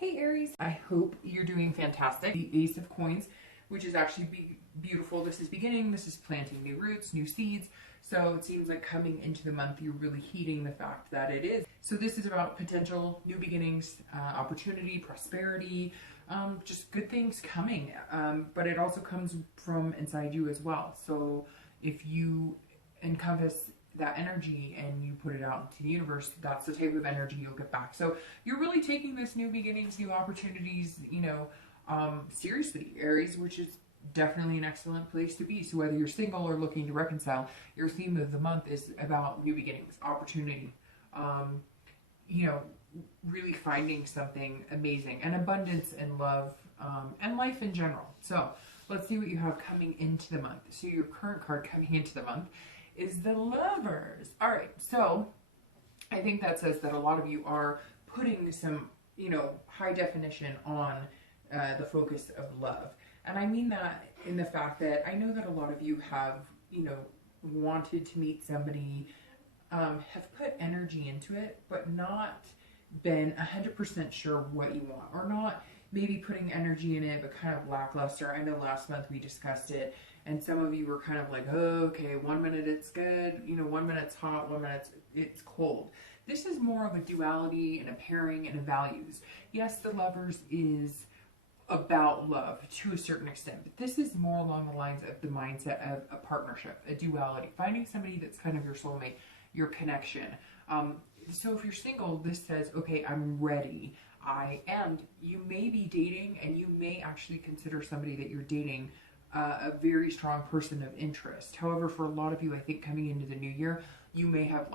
Hey Aries, I hope you're doing fantastic. The Ace of Coins, which is actually beautiful. This is beginning, this is planting new roots, new seeds. So it seems like coming into the month, you're really heeding the fact that it is. So this is about potential new beginnings, opportunity, prosperity, just good things coming. But it also comes from inside you as well. So if you encompass that energy and you put it out into the universe, that's the type of energy you'll get back. So you're really taking this new beginnings, new opportunities, seriously, Aries, which is definitely an excellent place to be. So whether you're single or looking to reconcile, your theme of the month is about new beginnings, opportunity, really finding something amazing and abundance and love, and life in general. So let's see what you have coming into the month. So your current card coming into the month is the Lovers. All right, so I think that says that a lot of you are putting some, high definition on the focus of love. And I mean that in the fact that I know that a lot of you have, wanted to meet somebody, have put energy into it, but not been 100% sure what you want, or not maybe putting energy in it, but kind of lackluster. I know last month we discussed it, and some of you were kind of like, oh, okay, 1 minute it's good, 1 minute it's hot, 1 minute it's cold. This is more of a duality and a pairing and a values. Yes, the Lovers is about love to a certain extent, but this is more along the lines of the mindset of a partnership, a duality, finding somebody that's kind of your soulmate, your connection. So if you're single, this says, okay, I'm ready. You may be dating, and you may actually consider somebody that you're dating a very strong person of interest. However, for a lot of you, I think coming into the new year, you may have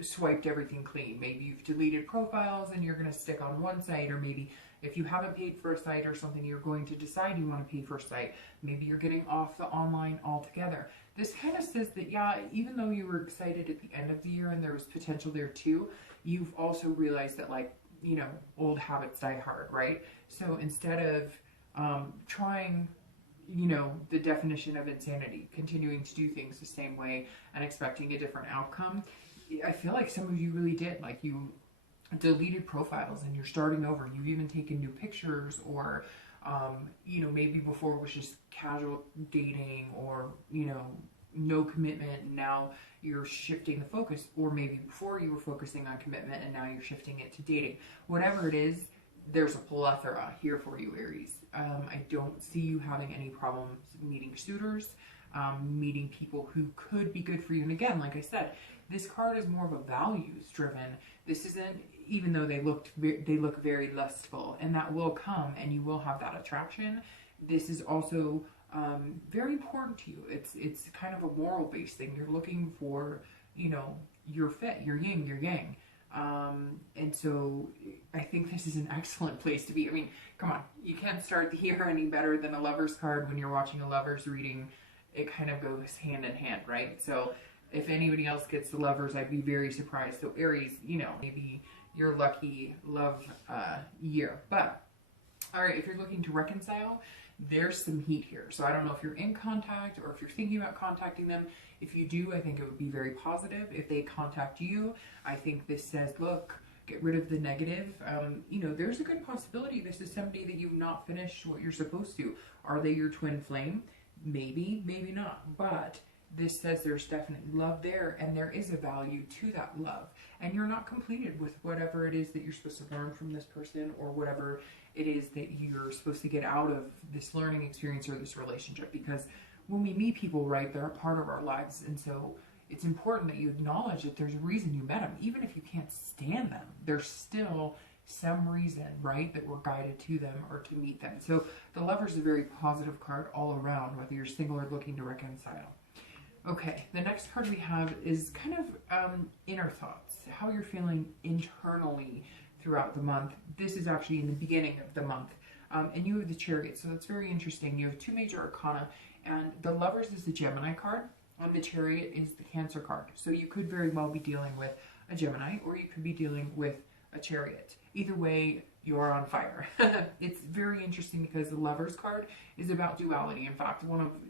swiped everything clean. Maybe you've deleted profiles and you're going to stick on one site, or maybe if you haven't paid for a site or something, you're going to decide you want to pay for a site. Maybe you're getting off the online altogether. This kind of says that, yeah, even though you were excited at the end of the year and there was potential there too, you've also realized that old habits die hard, right? So instead of trying, the definition of insanity, continuing to do things the same way and expecting a different outcome, I feel like some of you really did. Like, you deleted profiles and you're starting over. You've even taken new pictures, or maybe before it was just casual dating, or no commitment, and now you're shifting the focus. Or maybe before you were focusing on commitment and now you're shifting it to dating. Whatever it is, there's a plethora here for you, Aries. I don't see you having any problems meeting suitors, meeting people who could be good for you. And again, like I said, this card is more of a values driven. This isn't, even though they look very lustful, and that will come, and you will have that attraction. This is also very important to you. It's kind of a moral based thing. You're looking for, your fit, your yin, your yang. And so I think this is an excellent place to be. I mean, come on, you can't start the year any better than a Lovers card when you're watching a Lovers reading. It kind of goes hand in hand, right? So if anybody else gets the Lovers, I'd be very surprised. So Aries, maybe your lucky love year. But all right, if you're looking to reconcile, there's some heat here. So I don't know if you're in contact or if you're thinking about contacting them. If you do, I think it would be very positive. If they contact you, I think this says, look, get rid of the negative. There's a good possibility this is somebody that you've not finished what you're supposed to. Are they your twin flame? Maybe, maybe not. But this says there's definitely love there, and there is a value to that love. And you're not completed with whatever it is that you're supposed to learn from this person, or whatever it is that you're supposed to get out of this learning experience or this relationship. Because when we meet people, right, they're a part of our lives. And so it's important that you acknowledge that there's a reason you met them. Even if you can't stand them, there's still some reason, right, that we're guided to them or to meet them. So the Lover is a very positive card all around, whether you're single or looking to reconcile. Okay, the next card we have is kind of inner thoughts, how you're feeling internally throughout the month. This is actually in the beginning of the month. And you have the Chariot, so that's very interesting. You have two major arcana, and the Lovers is the Gemini card, and the Chariot is the Cancer card. So you could very well be dealing with a Gemini, or you could be dealing with a Chariot. Either way, you're on fire. It's very interesting because the Lovers card is about duality. In fact,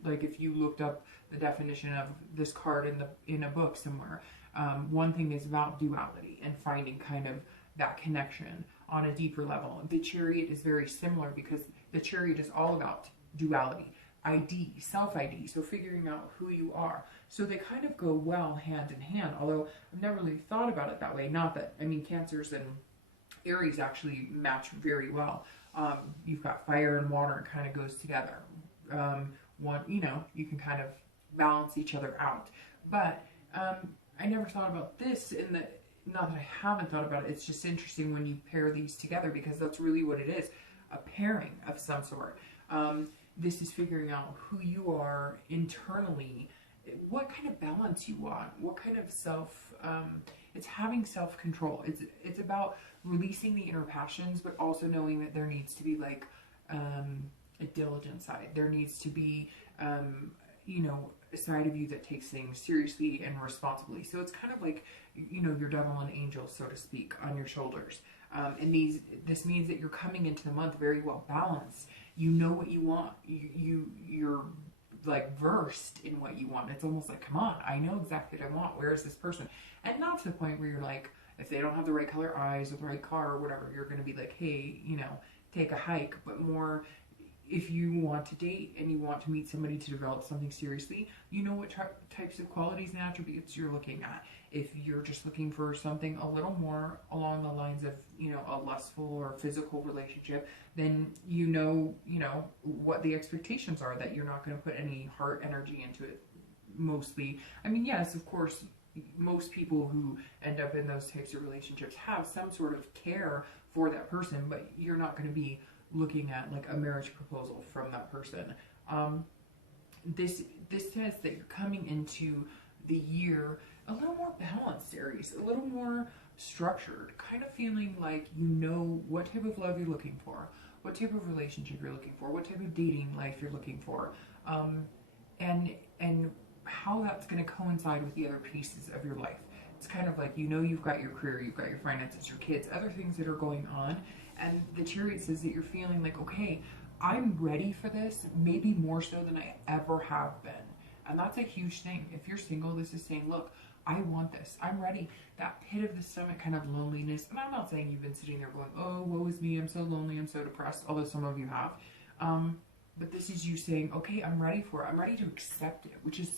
if you looked up the definition of this card in a book somewhere, one thing is about duality and finding kind of that connection on a deeper level. The Chariot is very similar because the Chariot is all about duality, ID, self-ID, so figuring out who you are. So they kind of go well hand in hand, although I've never really thought about it that way. Not that, I mean, Cancers and Aries actually match very well. You've got fire and water, it kind of goes together. One, you know, you can kind of balance each other out. But I never thought about this in the, not that I haven't thought about it, it's just interesting when you pair these together, because that's really what it is, a pairing of some sort. This is figuring out who you are internally, what kind of balance you want, what kind of it's having self-control. It's about releasing the inner passions, but also knowing that there needs to be like a diligent side. There needs to be, you know, a side of you that takes things seriously and responsibly. So it's kind of like, you know, your devil and angel, so to speak, on your shoulders. And this means that you're coming into the month very well balanced. You know what you want. You're like versed in what you want. It's almost like, come on, I know exactly what I want. Where is this person? And not to the point where you're like, if they don't have the right color eyes or the right car or whatever, you're going to be like, hey, you know, take a hike. But more, if you want to date and you want to meet somebody to develop something seriously, you know what types of qualities and attributes you're looking at. If you're just looking for something a little more along the lines of, you know, a lustful or physical relationship, then you know what the expectations are, that you're not going to put any heart energy into it mostly. I mean, yes, of course, most people who end up in those types of relationships have some sort of care for that person, but you're not going to be looking at like a marriage proposal from that person. This says that you're coming into the year a little more balanced, Aries, a little more structured, kind of feeling like you know what type of love you're looking for, what type of relationship you're looking for, what type of dating life you're looking for, and how that's going to coincide with the other pieces of your life. It's kind of like, you know, you've got your career, you've got your finances, your kids, other things that are going on, and the Chariot says that you're feeling like, okay, I'm ready for this, maybe more so than I ever have been. And that's a huge thing. If you're single, this is saying, look, I want this. I'm ready. That pit of the stomach kind of loneliness. And I'm not saying you've been sitting there going, oh, woe is me, I'm so lonely, I'm so depressed, although some of you have. But this is you saying, okay, I'm ready for it. I'm ready to accept it, which is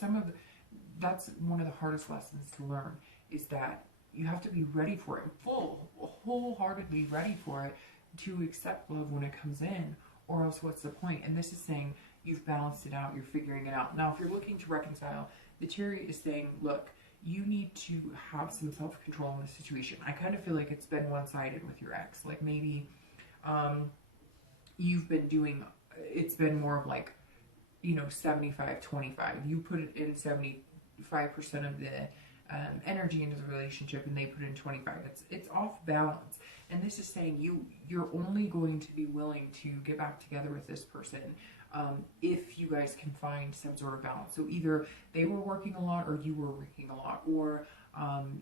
that's one of the hardest lessons to learn, is that you have to be ready for it, wholeheartedly ready for it, to accept love when it comes in, or else what's the point? And this is saying you've balanced it out, you're figuring it out. Now, if you're looking to reconcile, the Chariot is saying, look, you need to have some self-control in this situation. I kind of feel like it's been one-sided with your ex. Like maybe you've been doing, it's been more of like, you know, 75-25. You put it in 75% of the energy into the relationship, and they put in 25. It's off balance. And this is saying you're only going to be willing to get back together with this person if you guys can find some sort of balance. So either they were working a lot or you were working a lot, or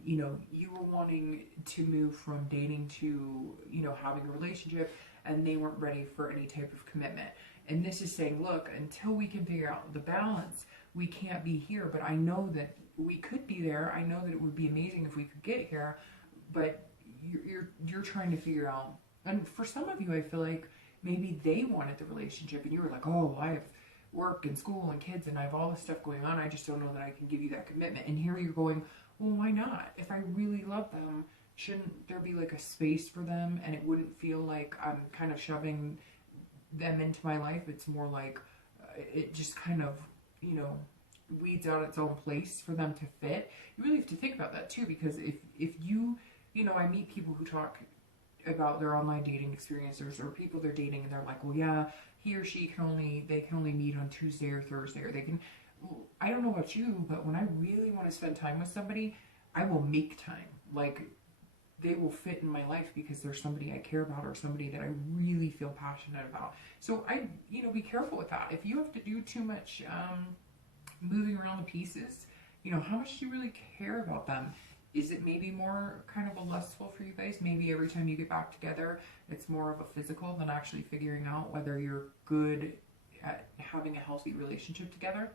you know, you were wanting to move from dating to, you know, having a relationship, and they weren't ready for any type of commitment. And this is saying, look, until we can figure out the balance, we can't be here. But I know that we could be there. I know that it would be amazing if we could get here, but you're trying to figure out. And for some of you, I feel like maybe they wanted the relationship and you were like, oh, I have work and school and kids and I have all this stuff going on, I just don't know that I can give you that commitment. And here you're going, well, why not? If I really love them, shouldn't there be like a space for them, and it wouldn't feel like I'm kind of shoving them into my life? It's more like it just kind of, you know, weeds out its own place for them to fit. You really have to think about that too, because if you know, I meet people who talk about their online dating experiences, or people they're dating and they're like, well, yeah, he or she they can only meet on Tuesday or Thursday, or they can, I don't know about you, but when I really want to spend time with somebody, I will make time. Like, they will fit in my life because there's somebody I care about, or somebody that I really feel passionate about. So you know, be careful with that. If you have to do too much moving around the pieces, you know, how much do you really care about them? Is it maybe more kind of a lustful for you guys? Maybe every time you get back together, it's more of a physical than actually figuring out whether you're good at having a healthy relationship together.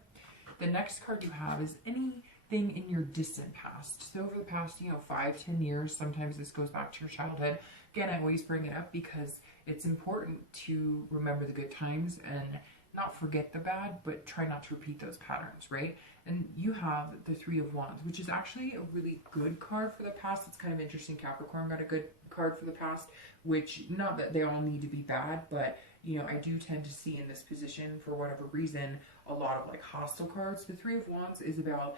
The next card you have is any thing in your distant past. So over the past, 5-10 years, sometimes this goes back to your childhood. Again, I always bring it up because it's important to remember the good times and not forget the bad, but try not to repeat those patterns, right? And you have the Three of Wands, which is actually a really good card for the past. It's kind of interesting. Capricorn got a good card for the past, which, not that they all need to be bad, but I do tend to see in this position, for whatever reason, a lot of like hostile cards. The Three of Wands is about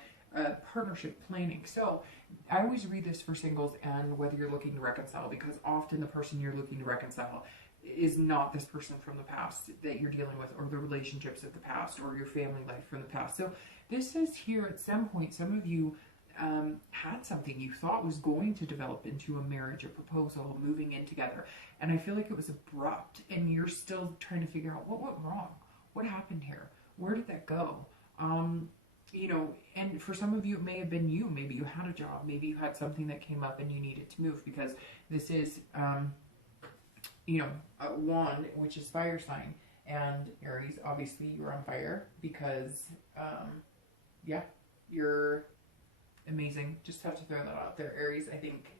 partnership planning. So I always read this for singles and whether you're looking to reconcile, because often the person you're looking to reconcile is not this person from the past that you're dealing with, or the relationships of the past, or your family life from the past. So this says here, at some point, some of you had something you thought was going to develop into a marriage, a proposal, moving in together. And I feel like it was abrupt, and you're still trying to figure out what went wrong. What happened here? Where did that go? And for some of you, it may have been you. Maybe you had a job. Maybe you had something that came up and you needed to move, because this is, a wand, which is fire sign. And Aries, obviously you're on fire because, you're amazing. Just have to throw that out there, Aries. I think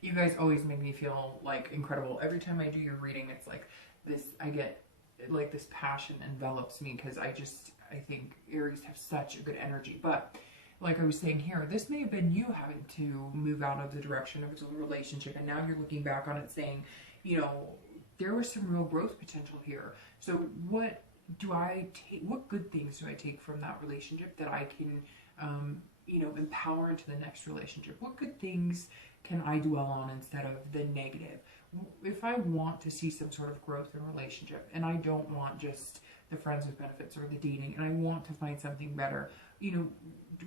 you guys always make me feel like incredible. Every time I do your reading, it's like this, I get like this passion envelops me, because I think Aries have such a good energy. But like I was saying here, this may have been you having to move out of the direction of a relationship, and now you're looking back on it saying, there was some real growth potential here. So what do I take? What good things do I take from that relationship that I can, empower into the next relationship? What good things can I dwell on instead of the negative? If I want to see some sort of growth in a relationship, and I don't want just the friends with benefits or the dating, and I want to find something better,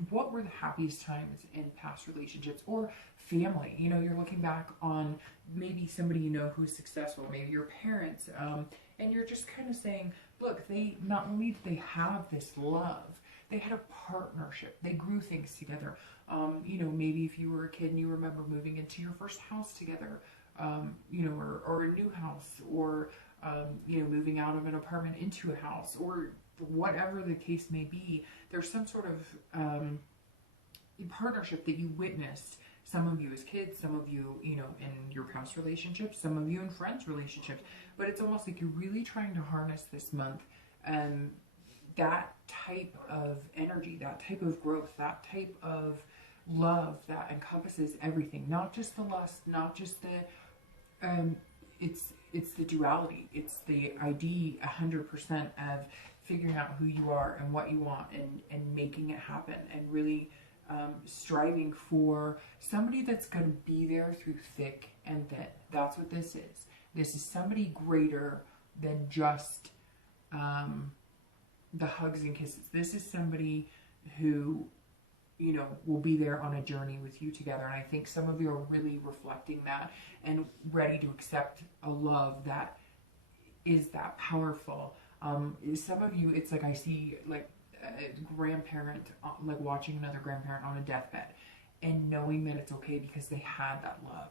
what were the happiest times in past relationships or family? You're looking back on maybe somebody who's successful, maybe your parents, and you're just kind of saying, look, they not only did they have this love, they had a partnership, they grew things together. Maybe if you were a kid and you remember moving into your first house together, or a new house, or moving out of an apartment into a house, or whatever the case may be, there's some sort of partnership that you witnessed. Some of you as kids, some of you, in your past relationships, some of you in friends relationships. But it's almost like you're really trying to harness this month that type of energy, that type of growth, that type of love that encompasses everything, not just the lust, not just the it's the duality, it's the ID 100% of figuring out who you are and what you want, and making it happen, and really striving for somebody that's going to be there through thick and thin. That's what this is. This is somebody greater than just the hugs and kisses. This is somebody who will be there on a journey with you together. And I think some of you are really reflecting that and ready to accept a love that is that powerful. Some of you, it's like I see like a grandparent, like watching another grandparent on a deathbed and knowing that it's okay because they had that love.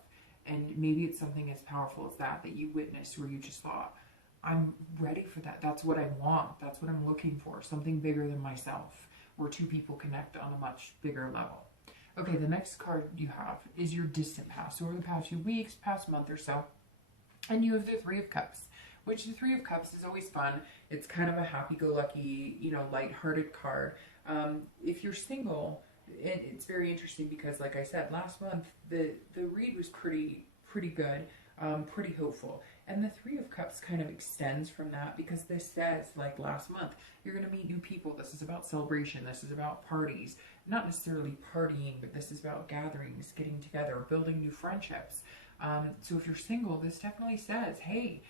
And maybe it's something as powerful as that you witnessed, where you just thought, I'm ready for that. That's what I want. That's what I'm looking for. Something bigger than myself, where two people connect on a much bigger level. Okay, the next card you have is your distant past. So over the past few weeks, past month or so, and you have the Three of Cups, which the Three of Cups is always fun. It's kind of a happy-go-lucky, lighthearted card. If you're single, it's very interesting because, like I said, last month, the read was pretty good, pretty hopeful. And the Three of Cups kind of extends from that, because this says, like last month, you're going to meet new people. This is about celebration. This is about parties. Not necessarily partying, but this is about gatherings, getting together, building new friendships. So if you're single, this definitely says, hey,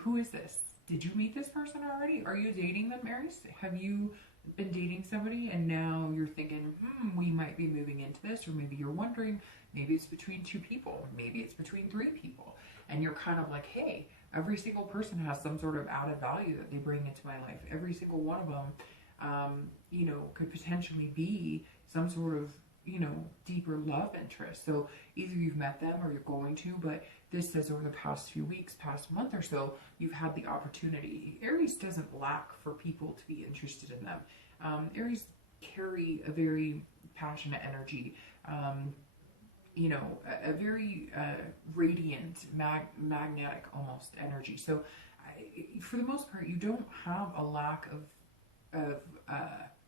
who is this? Did you meet this person already? Are you dating them, Aries? Have you been dating somebody and now you're thinking, we might be moving into this? Or maybe you're wondering, maybe it's between two people. Maybe it's between three people. And you're kind of like, hey, every single person has some sort of added value that they bring into my life. Every single one of them, could potentially be some sort of, deeper love interest. So either you've met them or you're going to, but this says over the past few weeks, past month or so, you've had the opportunity. Aries doesn't lack for people to be interested in them. Aries carry a very passionate energy, you know, a very radiant, magnetic almost energy. So for the most part, you don't have a lack of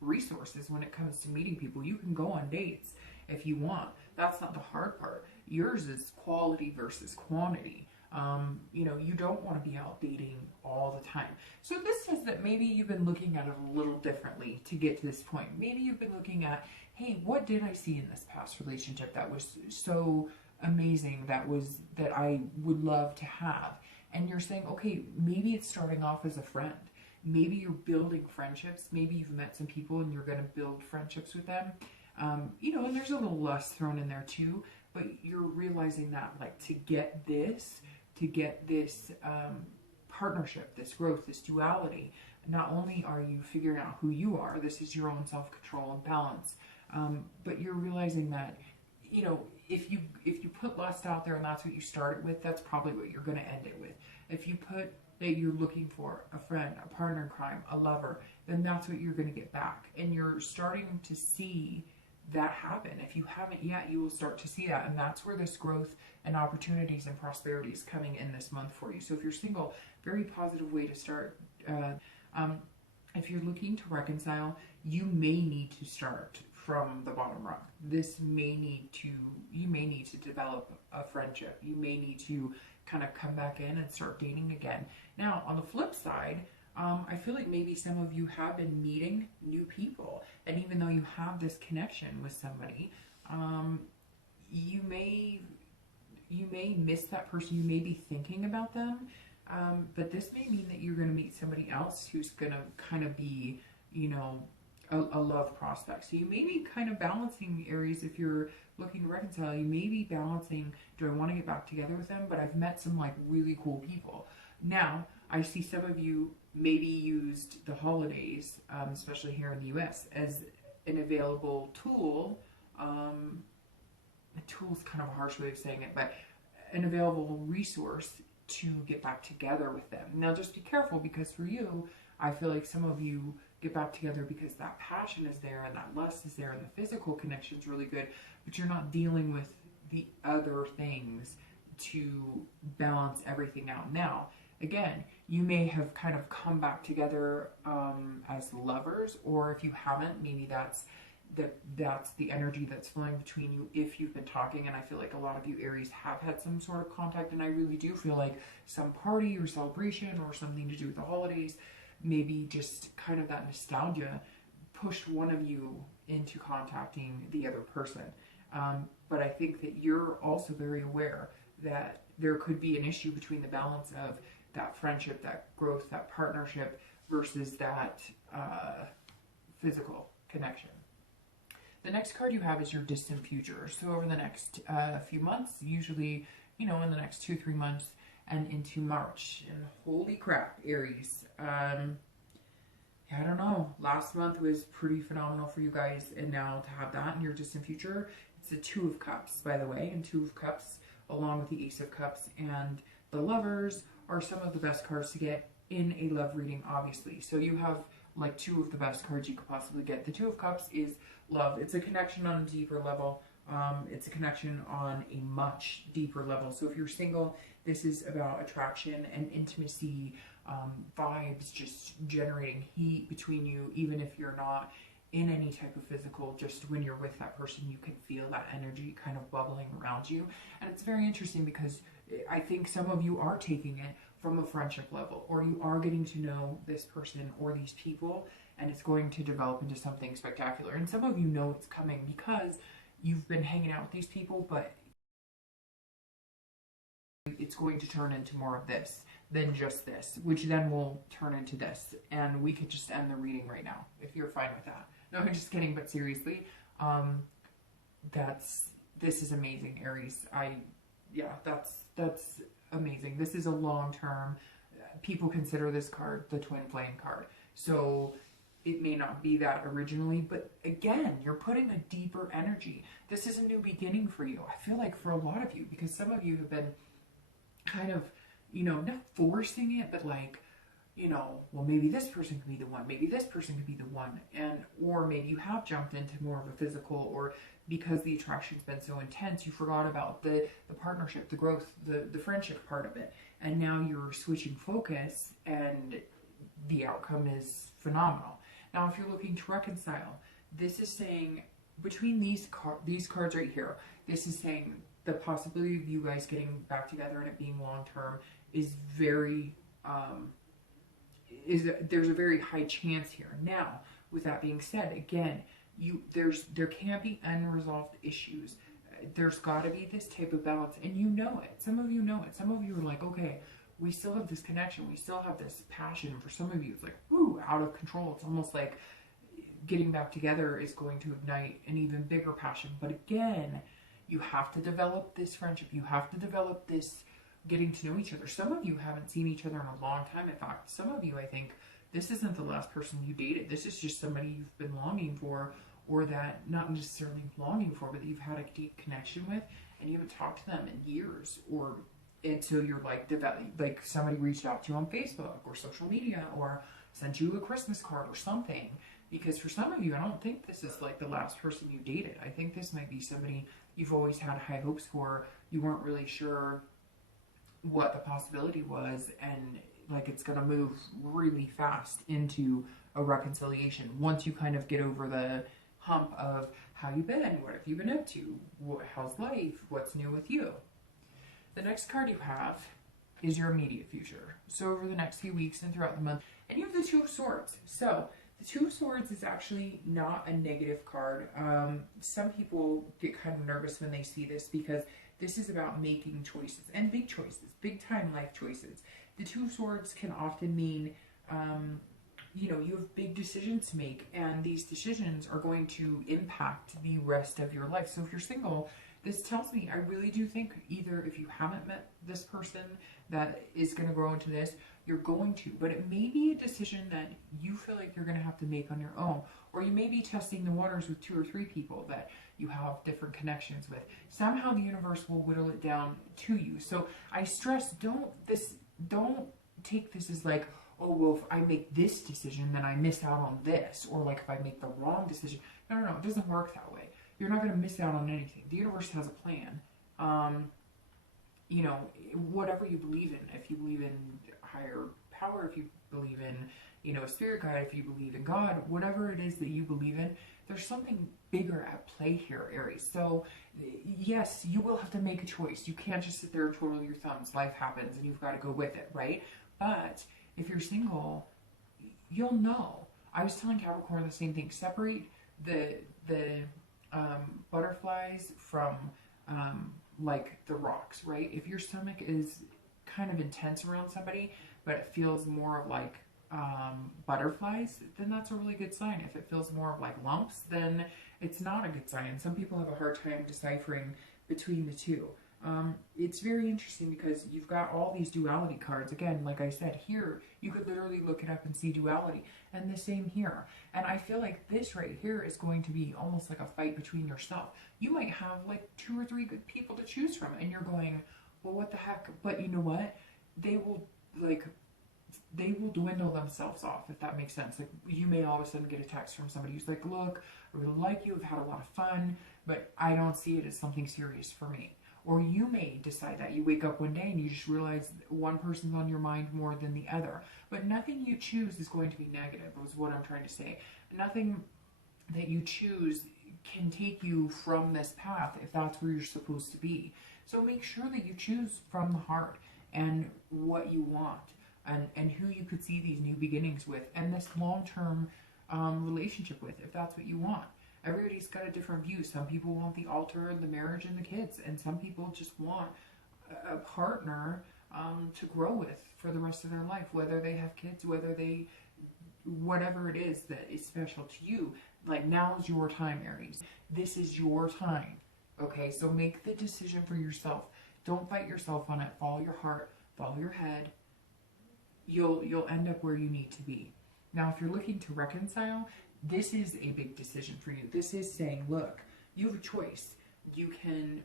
resources when it comes to meeting people. You can go on dates if you want. That's not the hard part. Yours is quality versus quantity. You know, you don't want to be out dating all the time. So this says that maybe you've been looking at it a little differently to get to this point. Maybe you've been looking at, hey, what did I see in this past relationship that was so amazing, that I would love to have? And you're saying, okay, maybe it's starting off as a friend. Maybe you're building friendships. Maybe you've met some people and you're going to build friendships with them. You know, and there's a little lust thrown in there too, but you're realizing that, like, to get this partnership, this growth, this duality, not only are you figuring out who you are, this is your own self-control and balance, but you're realizing that, you know, if you put lust out there and that's what you started with, that's probably what you're going to end it with. If you put that you're looking for a friend, a partner in crime, a lover, then that's what you're going to get back. And you're starting to see that happen. If you haven't yet, you will start to see that. And that's where this growth and opportunities and prosperity is coming in this month for you. So if you're single, very positive way to start. If you're looking to reconcile, you may need to start from the bottom rung. You may need to develop a friendship. You may need to kind of come back in and start dating again. Now, on the flip side, I feel like maybe some of you have been meeting new people, and even though you have this connection with somebody, you may miss that person. You may be thinking about them, but this may mean that you're going to meet somebody else who's going to kind of be, you know, a love prospect. So you may be kind of balancing, Aries, if you're looking to reconcile. You may be balancing, do I want to get back together with them? But I've met some like really cool people. Now, I see some of you maybe used the holidays, especially here in the US, as an available tool. A tool is kind of a harsh way of saying it, but an available resource to get back together with them. Now, just be careful, because for you, I feel like some of you get back together because that passion is there and that lust is there and the physical connection is really good, but you're not dealing with the other things to balance everything out. Now, again, you may have kind of come back together as lovers, or if you haven't, maybe that's the energy that's flowing between you if you've been talking. And I feel like a lot of you Aries have had some sort of contact, and I really do feel like some party or celebration or something to do with the holidays, maybe just kind of that nostalgia pushed one of you into contacting the other person. But I think that you're also very aware that there could be an issue between the balance of that friendship, that growth, that partnership versus that physical connection. The next card you have is your distant future. So over the next few months, usually, you know, in the next 2-3 months and into March. And holy crap, Aries. I don't know. Last month was pretty phenomenal for you guys. And now to have that in your distant future, it's the Two of Cups, by the way. And Two of Cups, along with the Ace of Cups and the Lovers, are some of the best cards to get in a love reading, obviously. So you have like two of the best cards you could possibly get. The Two of Cups is love. It's a connection on a deeper level. It's a connection on a much deeper level. So if you're single, this is about attraction and intimacy, vibes, just generating heat between you. Even if you're not in any type of physical, just when you're with that person, you can feel that energy kind of bubbling around you. And it's very interesting because I think some of you are taking it from a friendship level, or you are getting to know this person or these people, and it's going to develop into something spectacular. And some of you know it's coming because you've been hanging out with these people, but it's going to turn into more of this than just this, which then will turn into this. And we could just end the reading right now if you're fine with that. No, I'm just kidding, but seriously, this is amazing, Aries. That's amazing. This is a long-term, people consider this card the twin flame card. So it may not be that originally, but again, you're putting a deeper energy. This is a new beginning for you. I feel like for a lot of you, because some of you have been kind of, you know, not forcing it, but like you know, well, maybe this person could be the one, maybe this person could be the one, and or maybe you have jumped into more of a physical, or because the attraction's been so intense, you forgot about the partnership, the growth, the friendship part of it, and now you're switching focus, and the outcome is phenomenal. Now, if you're looking to reconcile, this is saying between these cards right here, this is saying the possibility of you guys getting back together and it being long term is very there's a very high chance here. Now, with that being said, again, there can be unresolved issues. There's got to be this type of balance, and you know it. Some of you know it. Some of you are like, okay, we still have this connection. We still have this passion. For some of you, it's like, ooh, out of control. It's almost like getting back together is going to ignite an even bigger passion. But again, you have to develop this friendship. You have to develop this getting to know each other. Some of you haven't seen each other in a long time. In fact, some of you, I think, this isn't the last person you dated. This is just somebody you've been longing for, or that, not necessarily longing for, but that you've had a deep connection with, and you haven't talked to them in years, or until you're like somebody reached out to you on Facebook or social media, or sent you a Christmas card or something. Because for some of you, I don't think this is like the last person you dated. I think this might be somebody you've always had high hopes for. You weren't really sure what the possibility was, and like it's going to move really fast into a reconciliation once you kind of get over the hump of how you been, what have you been up to, how's life, what's new with you. The next card you have is your immediate future. So over the next few weeks and throughout the month, and you have the Two of Swords. So the Two of Swords is actually not a negative card. Some people get kind of nervous when they see this, because this is about making choices, and big choices, big time life choices. The Two of Swords can often mean, you know, you have big decisions to make, and these decisions are going to impact the rest of your life. So if you're single, this tells me, I really do think, either if you haven't met this person that is going to grow into this, you're going to, but it may be a decision that you feel like you're going to have to make on your own, or you may be testing the waters with 2 or 3 people that you have different connections with. Somehow the universe will whittle it down to you. So I stress, don't take this as like, oh, well, if I make this decision, then I miss out on this, or like if I make the wrong decision. No, it doesn't work that way. You're not going to miss out on anything. The universe has a plan. You know, whatever you believe in, if you believe in higher power, if you believe in, you know, a spirit guide, if you believe in God, whatever it is that you believe in, there's something bigger at play here, Aries. So yes, you will have to make a choice. You can't just sit there and twiddle your thumbs. Life happens and you've got to go with it, right? But if you're single, you'll know. I was telling Capricorn the same thing. Separate the butterflies from like the rocks, right? If your stomach is kind of intense around somebody, but it feels more like butterflies, then that's a really good sign. If it feels more like lumps, then it's not a good sign. Some people have a hard time deciphering between the two. It's very interesting because you've got all these duality cards. Again, like I said, here, you could literally look it up and see duality. And the same here. And I feel like this right here is going to be almost like a fight between yourself. You might have like 2 or 3 good people to choose from, and you're going, well, what the heck? But you know what? They will dwindle themselves off, if that makes sense. Like, you may all of a sudden get a text from somebody who's like, look, I really like you, I've had a lot of fun, but I don't see it as something serious for me. Or you may decide that. You wake up one day and you just realize one person's on your mind more than the other. But nothing you choose is going to be negative, is what I'm trying to say. Nothing that you choose can take you from this path if that's where you're supposed to be. So make sure that you choose from the heart and what you want, and who you could see these new beginnings with, and this long-term relationship with, if that's what you want. Everybody's got a different view. Some people want the altar, the marriage, and the kids, and some people just want a partner to grow with for the rest of their life, whether they have kids, whatever it is that is special to you. Like, now is your time, Aries. This is your time. Okay, so make the decision for yourself. Don't fight yourself on it. Follow your heart, follow your head. You'll end up where you need to be. Now, if you're looking to reconcile, this is a big decision for you. This is saying, look, you have a choice. You can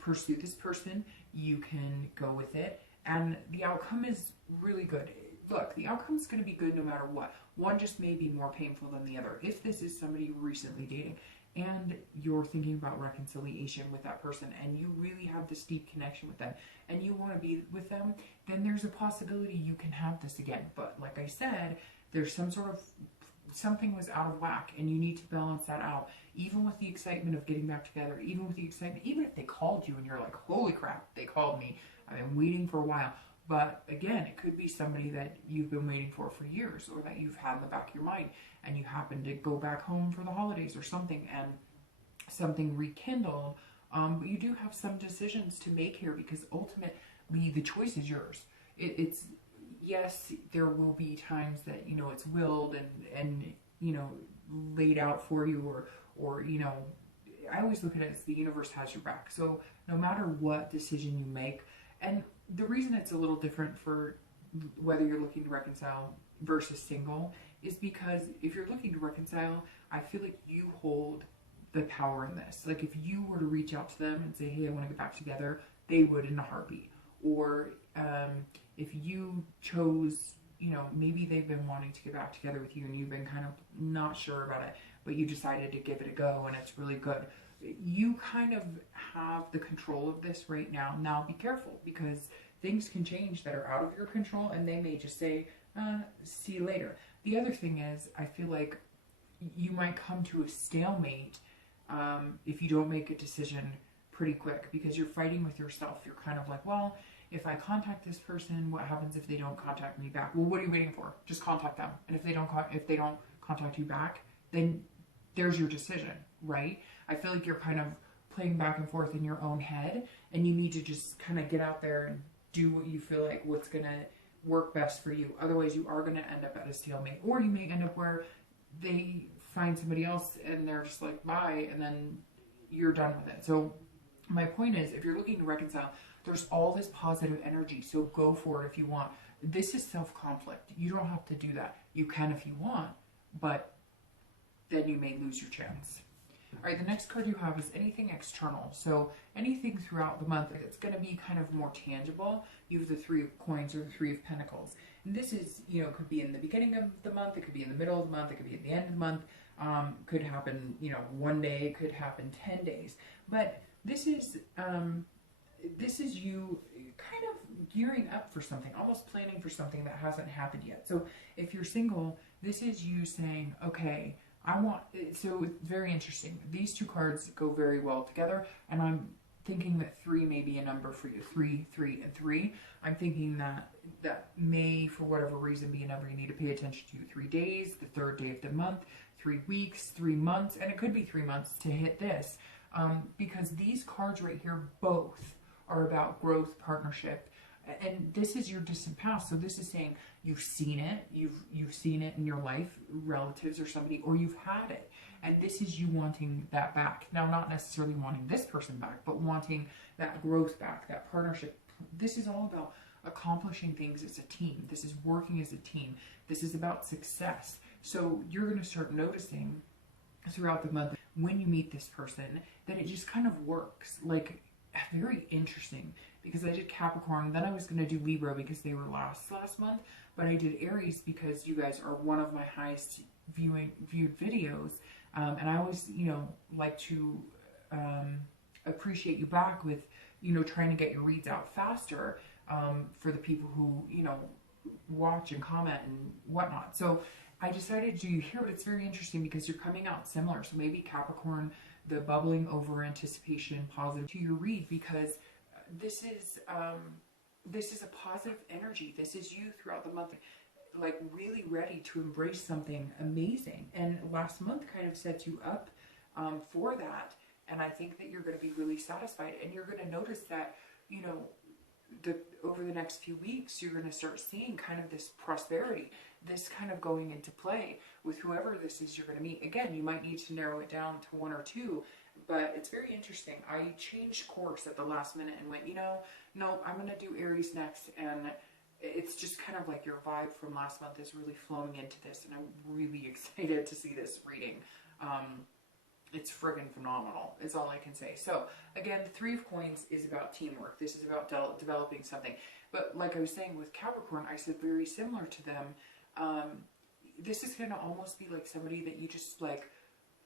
pursue this person, you can go with it, and the outcome is really good. look, the outcome is going to be good no matter what. One just may be more painful than the other. If this is somebody you're recently dating and you're thinking about reconciliation with that person and you really have this deep connection with them and you want to be with them, then there's a possibility you can have this again. But like I said, there's something was out of whack and you need to balance that out. Even with the excitement of getting back together, even with the excitement, even if they called you and you're like, holy crap, they called me. I've been waiting for a while. But again, it could be somebody that you've been waiting for years, or that you've had in the back of your mind, and you happen to go back home for the holidays or something, and something rekindled. But you do have some decisions to make here, because ultimately the choice is yours. It's yes, there will be times that, you know, it's willed and you know, laid out for you, or you know, I always look at it as the universe has your back. So no matter what decision you make, and the reason it's a little different for whether you're looking to reconcile versus single is because if you're looking to reconcile, I feel like you hold the power in this. Like if you were to reach out to them and say, hey, I want to get back together, they would in a heartbeat. Or if you chose, you know, maybe they've been wanting to get back together with you and you've been kind of not sure about it, but you decided to give it a go and it's really good. You kind of have the control of this right now. Now be careful, because things can change that are out of your control and they may just say, see you later. The other thing is, I feel like you might come to a stalemate if you don't make a decision pretty quick, because you're fighting with yourself. You're kind of like, well, if I contact this person, what happens if they don't contact me back? Well, what are you waiting for? Just contact them. And if they don't contact you back, then there's your decision, right? I feel like you're kind of playing back and forth in your own head, and you need to just kind of get out there and do what you feel like what's going to work best for you. Otherwise, you are going to end up at a stalemate, or you may end up where they find somebody else and they're just like, bye, and then you're done with it. So my point is, if you're looking to reconcile, there's all this positive energy, so go for it if you want. This is self-conflict. You don't have to do that. You can if you want, but then you may lose your chance. All right, the next card you have is anything external. So anything throughout the month, it's going to be kind of more tangible. You have the Three of Coins or the Three of Pentacles. And this is, you know, it could be in the beginning of the month, it could be in the middle of the month, it could be at the end of the month. Could happen, you know, one day, it could happen 10 days. But this is you kind of gearing up for something, almost planning for something that hasn't happened yet. So if you're single, this is you saying, okay, so it's very interesting. These two cards go very well together, and I'm thinking that 3 may be a number for you. 3, 3, and 3. I'm thinking that may, for whatever reason, be a number you need to pay attention to. 3 days, the third day of the month, 3 weeks, 3 months, and it could be 3 months to hit this. Because these cards right here both are about growth, partnership, and this is your distant past. So this is saying you've seen it, you've seen it in your life, relatives or somebody, or you've had it, and this is you wanting that back. Now, not necessarily wanting this person back, but wanting that growth back, that partnership. This is all about accomplishing things as a team. This is working as a team. This is about success. So you're going to start noticing throughout the month when you meet this person that it just kind of works. Like, very interesting, because I did Capricorn, then I was going to do Libra because they were last month, but I did Aries because you guys are one of my highest viewed videos, and I always, you know, like to appreciate you back with, you know, trying to get your reads out faster for the people who, you know, watch and comment and whatnot. So I decided to do you here, but it's very interesting because you're coming out similar. So maybe Capricorn, the bubbling over anticipation, positive to your read, because this is a positive energy. This is you throughout the month, like really ready to embrace something amazing. And last month kind of sets you up for that. And I think that you're going to be really satisfied, and you're going to notice that, you know, over the next few weeks, you're going to start seeing kind of this prosperity, this kind of going into play with whoever this is you're going to meet. Again, you might need to narrow it down to 1 or 2, but it's very interesting. I changed course at the last minute and went, you know, no, I'm going to do Aries next, and it's just kind of like your vibe from last month is really flowing into this, and I'm really excited to see this reading. it's friggin' phenomenal, is all I can say. So again, the Three of Coins is about teamwork. This is about developing something. But like I was saying with Capricorn, I said very similar to them. This is going to almost be like somebody that you just like,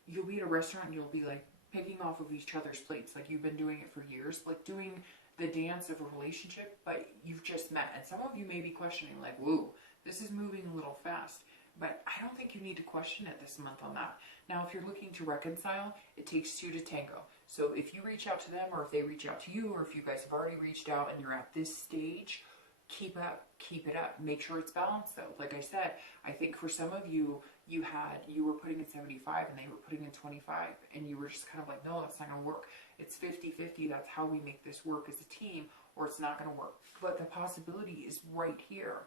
you'll be at a restaurant and you'll be like picking off of each other's plates. Like you've been doing it for years, like doing the dance of a relationship, but you've just met. And some of you may be questioning like, whoa, this is moving a little fast. But I don't think you need to question it this month on that. Now, if you're looking to reconcile, it takes two to tango. So if you reach out to them, or if they reach out to you, or if you guys have already reached out and you're at this stage, keep it up. Make sure it's balanced though. Like I said, I think for some of you, you were putting in 75 and they were putting in 25, and you were just kind of like, no, that's not gonna work. It's 50-50. That's how we make this work as a team, or it's not gonna work. But the possibility is right here.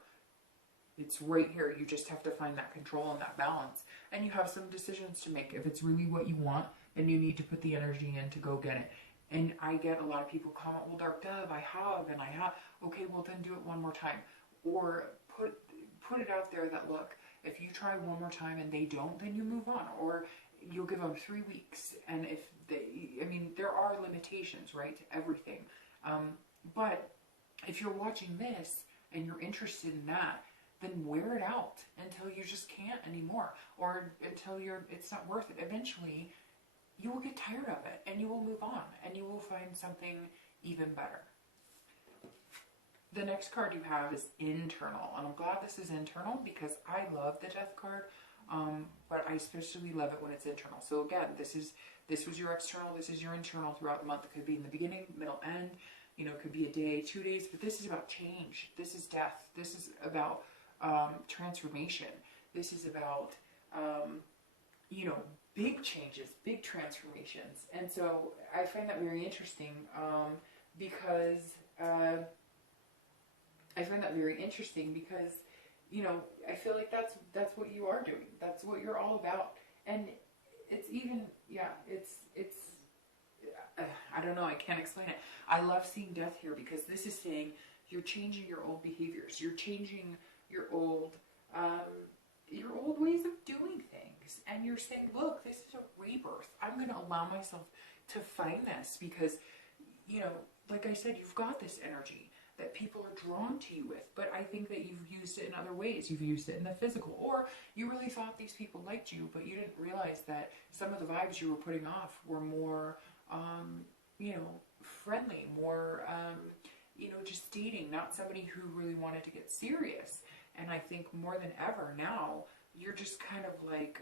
It's right here. You just have to find that control and that balance. And you have some decisions to make. If it's really what you want, then you need to put the energy in to go get it. And I get a lot of people comment, well, Dark Dove, I have. Okay, well, then do it one more time. Or put it out there that, look, if you try one more time and they don't, then you move on. Or you'll give them 3 weeks. And if they, I mean, there are limitations, right, to everything. But if you're watching this and you're interested in that, then wear it out until you just can't anymore, or until it's not worth it. Eventually, you will get tired of it, and you will move on, and you will find something even better. The next card you have is internal, and I'm glad this is internal because I love the Death card, but I especially love it when it's internal. So again, this was your external, this is your internal throughout the month. It could be in the beginning, middle, end. You know, it could be a day, 2 days, but this is about change. This is death. This is about transformation. This is about, you know, big changes, big transformations. And so I find that very interesting because you know, I feel like that's what you are doing. That's what you're all about. And it's even, yeah, it's I don't know, I can't explain it. I love seeing death here because this is saying you're changing your old behaviors. You're changing your old ways of doing things, and you're saying, look, this is a rebirth. I'm going to allow myself to find this because, you know, like I said, you've got this energy that people are drawn to you with, but I think that you've used it in other ways. You've used it in the physical, or you really thought these people liked you, but you didn't realize that some of the vibes you were putting off were more, you know, friendly, more, you know, just dating, not somebody who really wanted to get serious. And I think more than ever now, you're just kind of like,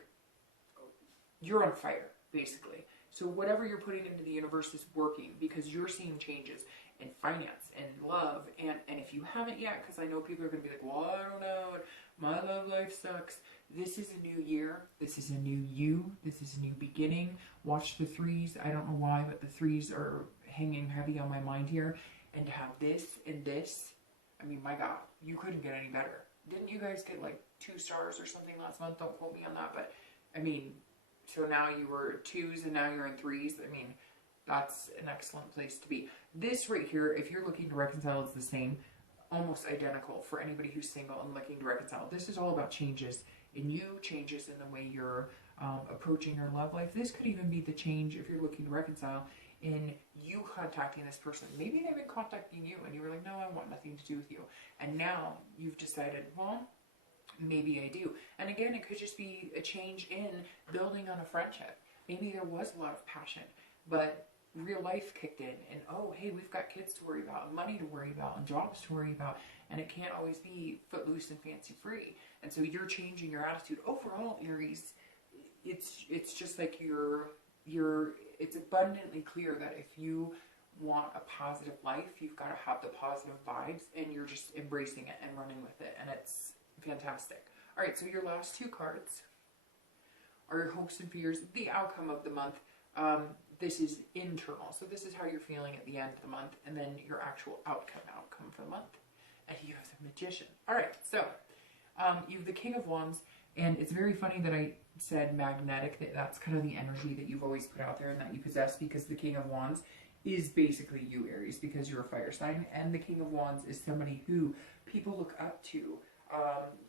you're on fire, basically. So whatever you're putting into the universe is working because you're seeing changes in finance and love. And if you haven't yet, because I know people are going to be like, well, I don't know, my love life sucks. This is a new year. This is a new you. This is a new beginning. Watch the threes. I don't know why, but the threes are hanging heavy on my mind here. And to have this and this, I mean, my God, you couldn't get any better. Didn't you guys get like 2 stars or something last month? Don't quote me on that, but I mean, so now you were 2s and now you're in 3s. I mean, that's an excellent place to be. This right here, if you're looking to reconcile, is the same, almost identical for anybody who's single and looking to reconcile. This is all about changes in you, changes in the way you're approaching your love life. This could even be the change, if you're looking to reconcile, in you contacting this person. Maybe they've been contacting you and you were like, no, I want nothing to do with you. And now you've decided, well, maybe I do. And again, it could just be a change in building on a friendship. Maybe there was a lot of passion, but real life kicked in and, oh, hey, we've got kids to worry about and money to worry about and jobs to worry about. And it can't always be footloose and fancy free. And so you're changing your attitude. Overall, Aries, it's just like it's abundantly clear that if you want a positive life, you've got to have the positive vibes, and you're just embracing it and running with it, and it's fantastic. All right, so your last 2 cards are your hopes and fears, the outcome of the month. This is internal, so this is how you're feeling at the end of the month, and then your actual outcome for the month. And you have the Magician. All right, so you have the King of Wands, and it's very funny that I said magnetic, that's kind of the energy that you've always put out there and that you possess, because the King of Wands is basically you, Aries, because you're a fire sign, and the King of Wands is somebody who people look up to.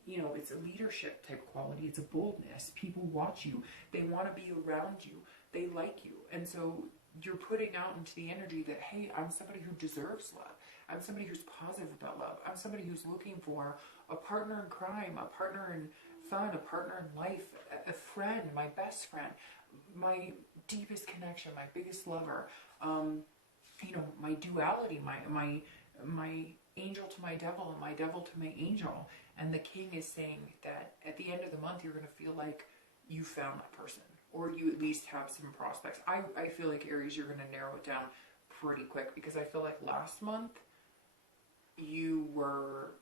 You know, it's a leadership type quality, it's a boldness. People watch you, they want to be around you. they like you. And so you're putting out into the energy that, hey, I'm somebody who deserves love. I'm somebody who's positive about love. I'm somebody who's looking for a partner in crime, a partner in fun, a partner in life, a friend, my best friend, my deepest connection, my biggest lover. You know, my duality, my angel to my devil and my devil to my angel. And the king is saying that at the end of the month, you're going to feel like you found that person, or you at least have some prospects. I feel like, Aries, you're going to narrow it down pretty quick, because I feel like last month you were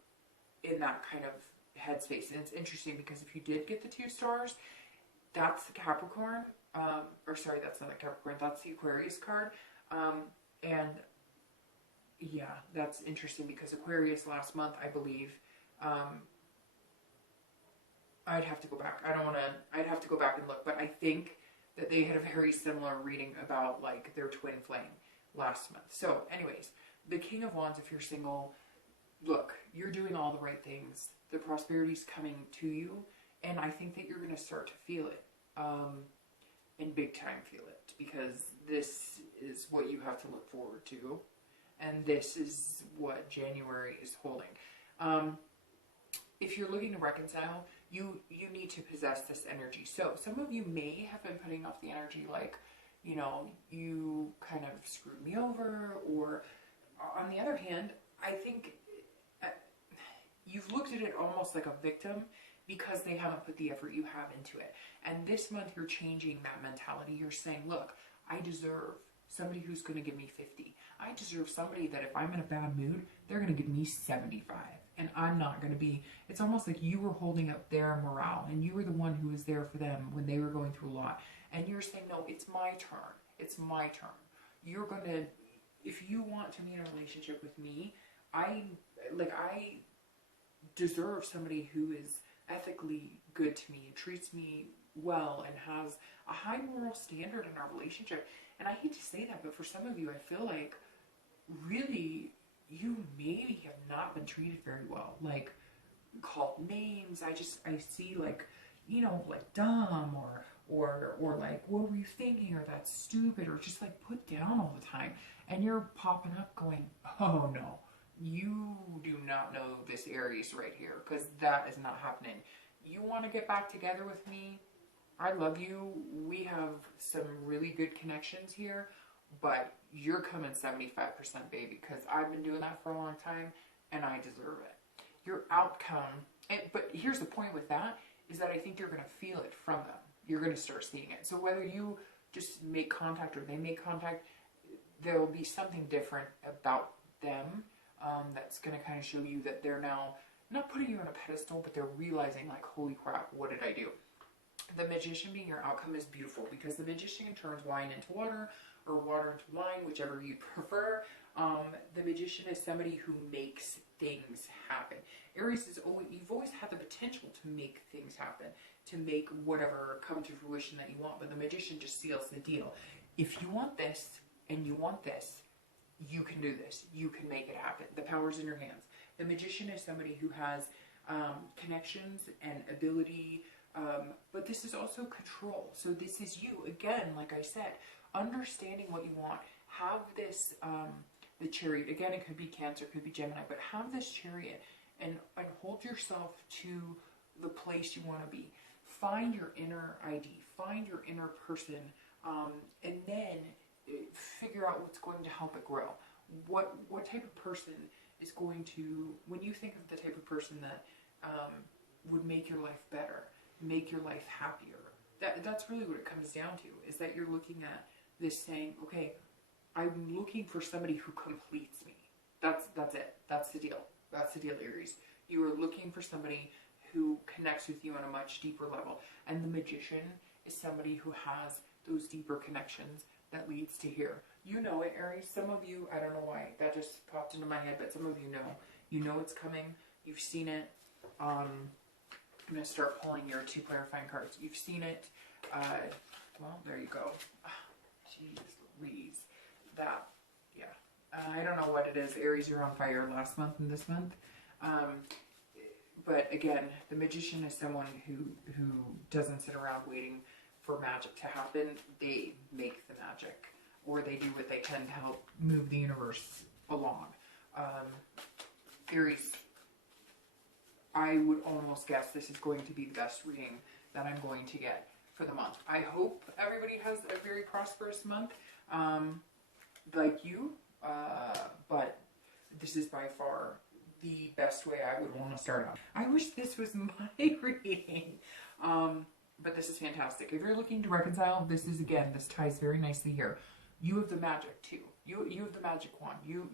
in that kind of headspace. And it's interesting because if you did get the 2 stars, that's the Capricorn, or sorry, that's not the Capricorn, that's the Aquarius card. And yeah, that's interesting because Aquarius last month, I believe, I'd have to go back. I'd have to go back and look, but I think that they had a very similar reading about like their twin flame last month. So anyways, the King of Wands, if you're single, look, you're doing all the right things. The prosperity's coming to you, and I think that you're going to start to feel it, and big time feel it, because this is what you have to look forward to, and this is what January is holding. If you're looking to reconcile, you need to possess this energy. So some of you may have been putting off the energy like, you know, you kind of screwed me over, or on the other hand, I think you've looked at it almost like a victim because they haven't put the effort you have into it. And this month you're changing that mentality. You're saying, look, I deserve somebody who's going to give me 50. I deserve somebody that if I'm in a bad mood, they're going to give me 75. And I'm not going to be, it's almost like you were holding up their morale and you were the one who was there for them when they were going through a lot. And you're saying, no, it's my turn. It's my turn. You're going to, if you want to be in a relationship with me, I deserve somebody who is ethically good to me, treats me well, and has a high moral standard in our relationship. And I hate to say that, but for some of you, I feel like really you maybe have not been treated very well. Like, called names. I see like, you know, like dumb or like, what were you thinking? Or that's stupid, or just like put down all the time. And you're popping up going, oh no, you do not know this Aries right here, because that is not happening. You want to get back together with me? I love you. We have some really good connections here, but you're coming 75%, baby, because I've been doing that for a long time and I deserve it. Your outcome, but here's the point with that, is that I think you're going to feel it from them. You're going to start seeing it. So whether you just make contact or they make contact, there will be something different about them that's going to kind of show you that they're now not putting you on a pedestal, but they're realizing like, holy crap, what did I do? The Magician being your outcome is beautiful, because the Magician turns wine into water, or water into wine, whichever you prefer. The Magician is somebody who makes things happen. Aries is you've always had the potential to make things happen, to make whatever come to fruition that you want, but the Magician just seals the deal. If you want this and you want this, you can do this. You can make it happen. The power's in your hands. The Magician is somebody who has connections and ability, but this is also control. So this is you. Again, like I said, understanding what you want. Have this, the Chariot. Again, it could be Cancer, it could be Gemini, but have this Chariot and hold yourself to the place you want to be. Find your inner ID. Find your inner person, and then figure out what's going to help it grow. What type of person is going to, when you think of the type of person that would make your life better, make your life happier, that's really what it comes down to, is that you're looking at this saying, okay, I'm looking for somebody who completes me. That's it. That's the deal. That's the deal, Aries. You are looking for somebody who connects with you on a much deeper level. And the Magician is somebody who has those deeper connections that leads to here. You know it, Aries. Some of you, I don't know why that just popped into my head, but some of you know. You know it's coming. You've seen it. I'm going to start pulling your 2 clarifying cards. You've seen it. Well, there you go. Jeez Louise. That, yeah. I don't know what it is. Aries, you're on fire last month and this month. But again, the Magician is someone who doesn't sit around waiting for magic to happen, they make the magic, or they do what they can to help move the universe along. Aries, I would almost guess this is going to be the best reading that I'm going to get for the month. I hope everybody has a very prosperous month, like you, but this is by far the best way I would want to start out. I wish this was my reading, but this is fantastic. If you're looking to reconcile, this is, again, this ties very nicely here. You have the magic too. You have the magic wand. You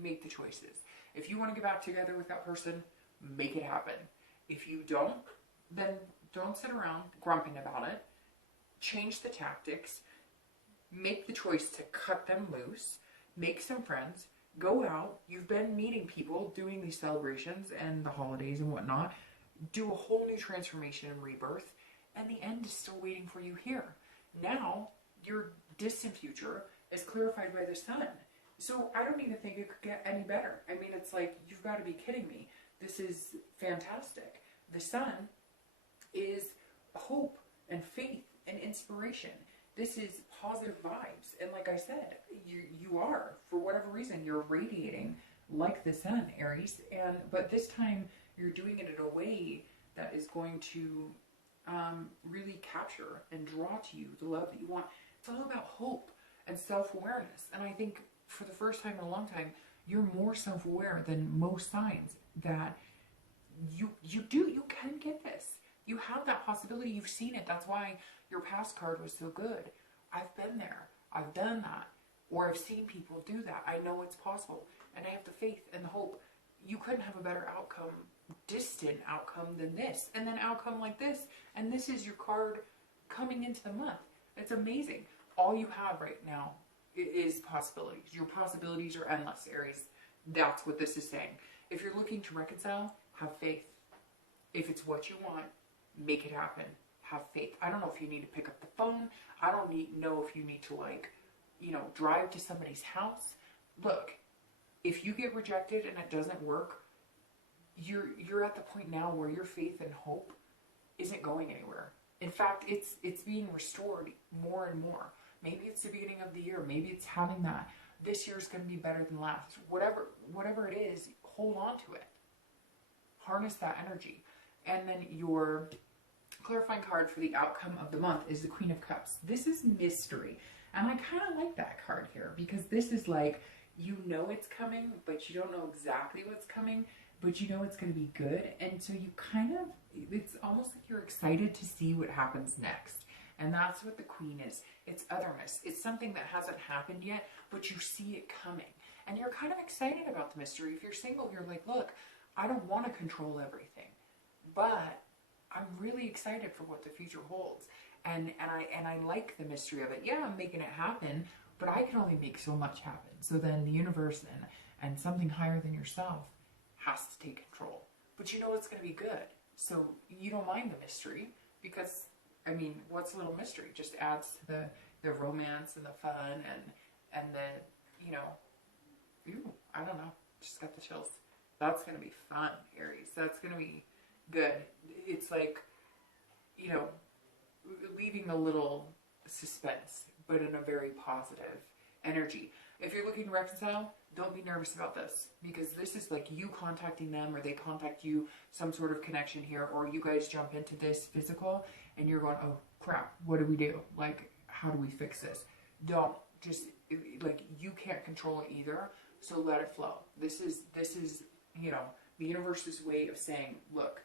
make the choices. If you want to get back together with that person, make it happen. If you don't, then don't sit around grumping about it. Change the tactics. Make the choice to cut them loose. Make some friends. Go out. You've been meeting people, doing these celebrations and the holidays and whatnot. Do a whole new transformation and rebirth. And the end is still waiting for you here. Now, your distant future is clarified by the sun. So I don't even think it could get any better. I mean, it's like, you've got to be kidding me. This is fantastic. The sun is hope and faith and inspiration. This is positive vibes. And like I said, you are, for whatever reason, you're radiating like the sun, Aries. But this time you're doing it in a way that is going to really capture and draw to you the love that you want. It's all about hope and self-awareness. And I think for the first time in a long time, you're more self-aware than most signs that you can get this. You have that possibility. You've seen it. That's why your past card was so good. I've been there. I've done that. Or I've seen people do that. I know it's possible. And I have the faith and the hope. You couldn't have a better outcome, distant outcome than this. And then outcome like this. And this is your card coming into the month. It's amazing. All you have right now is possibilities. Your possibilities are endless, Aries. That's what this is saying. If you're looking to reconcile, have faith. If it's what you want, make it happen. Have faith. I don't know if you need to pick up the phone. I don't know if you need to, drive to somebody's house. Look, if you get rejected and it doesn't work, you're at the point now where your faith and hope isn't going anywhere. In fact, it's being restored more and more. Maybe it's the beginning of the year. Maybe it's having that. This year's going to be better than last. Whatever it is, hold on to it. Harness that energy. And then your clarifying card for the outcome of the month is the Queen of Cups. This is mystery. And I kind of like that card here because this is like, you know it's coming, but you don't know exactly what's coming, but you know it's going to be good. And so you it's almost like you're excited to see what happens next. And that's what the Queen is. It's otherness. It's something that hasn't happened yet, but you see it coming. And you're kind of excited about the mystery. If you're single, you're like, look, I don't want to control everything, but I'm really excited for what the future holds. And I like the mystery of it. Yeah, I'm making it happen, but I can only make so much happen. So then the universe and something higher than yourself has to take control. But you know it's going to be good. So you don't mind the mystery because, I mean, what's a little mystery? Just adds to the romance and the fun and the, I don't know. Just got the chills. That's going to be fun, Aries. That's going to be good. It's like, leaving a little suspense, but in a very positive energy. If you're looking to reconcile, don't be nervous about this because this is like you contacting them or they contact you, some sort of connection here, or you guys jump into this physical and you're going, oh crap, what do we do? Like, how do we fix this? Don't just, you can't control it either. So let it flow. This is, the universe's way of saying, look,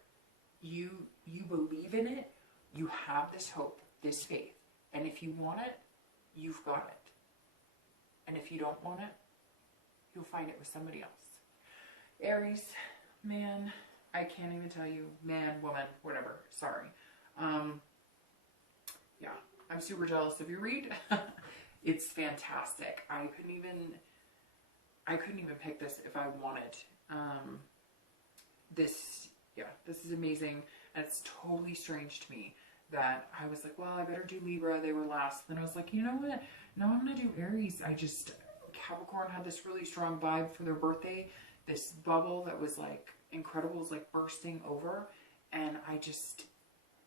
you believe in it. You have this hope, this faith. And if you want it, you've got it. And if you don't want it, you'll find it with somebody else. Aries, man, I can't even tell you, man, woman, whatever, sorry. Yeah, I'm super jealous of your read. It's fantastic. I couldn't even pick this if I wanted. This is amazing. And it's totally strange to me that I was like, well, I better do Libra. They were last. Then I was like, you know what? No, I'm going to do Aries. Capricorn had this really strong vibe for their birthday. This bubble that was like incredible, was like bursting over. And I just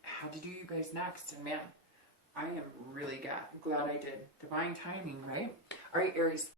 had to do you guys next. And man, I am really glad I did. Divine timing, right? All right, Aries,